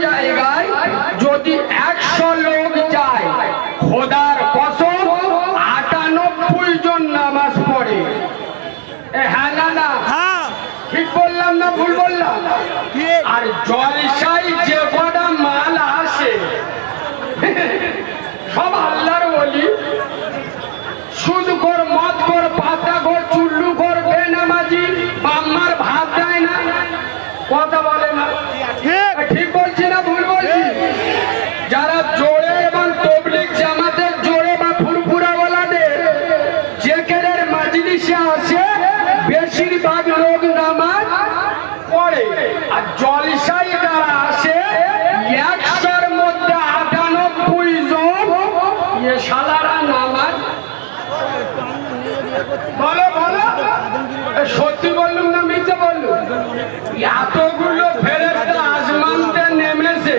জায়গায় যদি একশো লোক যায় খোদার কসম আটানব্বই জন নামাজ পড়ে। হ্যাঁ না না। হ্যাঁ। ঠিক বললাম না ভুল বললাম? আর জলসাই যে কটা মাল আসে সব আল্লাহর বলি সুদ কর মদ কর পাতা কর চুল্লু কর বেনামাজি বাম্মার ভাত দেয় না। কথা বলে না। পড়ে আর জলসাই যারা আসে, একশোর মধ্যে আটানব্বই জন এ শালারা নামাজ। বলো বলো। সত্যি বললুম না মিথ্যে বললুম? এতগুলো ফেরেস্তা আসমানতে নেমেছে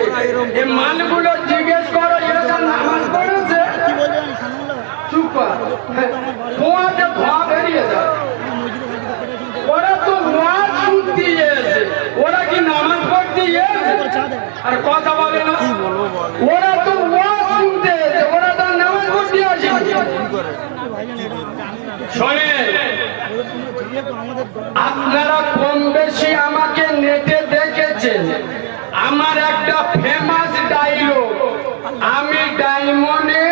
এ মালগুলো জিজ্ঞেস করো এরা নামাজ পড়েছে কি বলবে আমি সামনে চুপ কর তোমাকে ধোয়া বেরিয়ে যায় ওরা তো ওয়াজ শুনতে এসে ওরা কি নামাজ পড়তে এসে চা দেবে আর কথা বলে না। ওরা তো ওয়াজ শুনতে ওরা তো নামাজ পড়তে আসে শোনে আপনারা কম বেশি আমাকে নেটে দেখেছেন। আমার একটা ফেমাস ডায়লগ আমি ডায়মন্ডে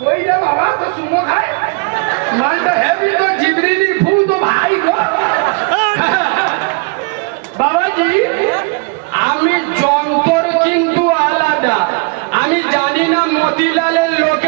কই রে বাবা তো সুমো খায়। মালটা হেভি আমি জানি না মতিলালের লোকেরা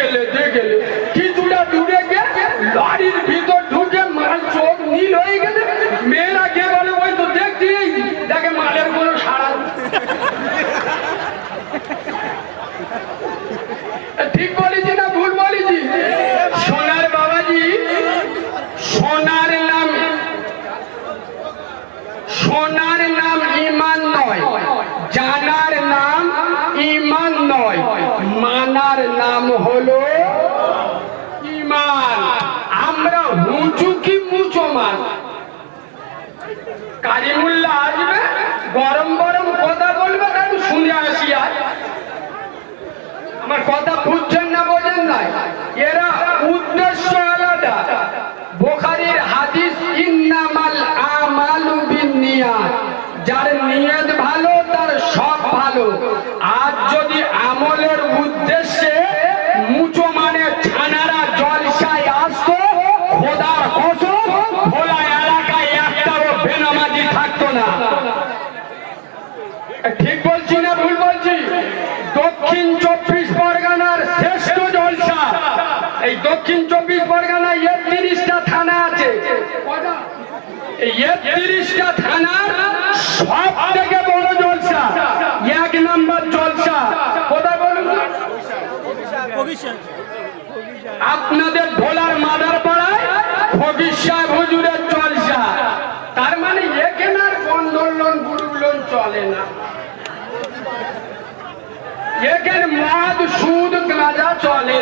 দেখাচ্ছে দেখেলে দেখেলে কিছুটা দূরে গিয়ে লরির হুঁচু কি মুচো মান কারিমুল্লাহ আসবে, গরম গরম কথা বলবে তাহলে শুনে আসি আজ আমার কথা বুঝছেন না বোঝেন নাই? এরা উদ্দেশ্য আলাদা। বোখারির হাদিস, ইন্নামাল আমালু বিন্নিয়াত। যার নিয়ত ভালো, তার সব ভালো। আজ যদি আমলের উদ্দেশ্যে মুচো মানে ছানারা জলসায় আসতো খোদার কসম খোলা এলাকায় একটাও বেনামাজি থাকতো না ঠিক বলছি না, ভুল বলছি। দক্ষিণ চব্বিশ পরগনার শ্রেষ্ঠ জলসা। এই দক্ষিণ চব্বিশ পরগনায় একত্রিশটা থানা আছে। একত্রিশটা থানার সব থেকে বড় জলসা, এক নম্বর জলসা। কোথায় বলুন? আপনাদের ভোলার মাদার পাড়ায় ফকির সাহেব হুজুরের জলসা। তার মানে এখানে আর বন্ধন লোন গ্রুপ লোন চলে না। এখানে মদ সুদ গাঁজা চলে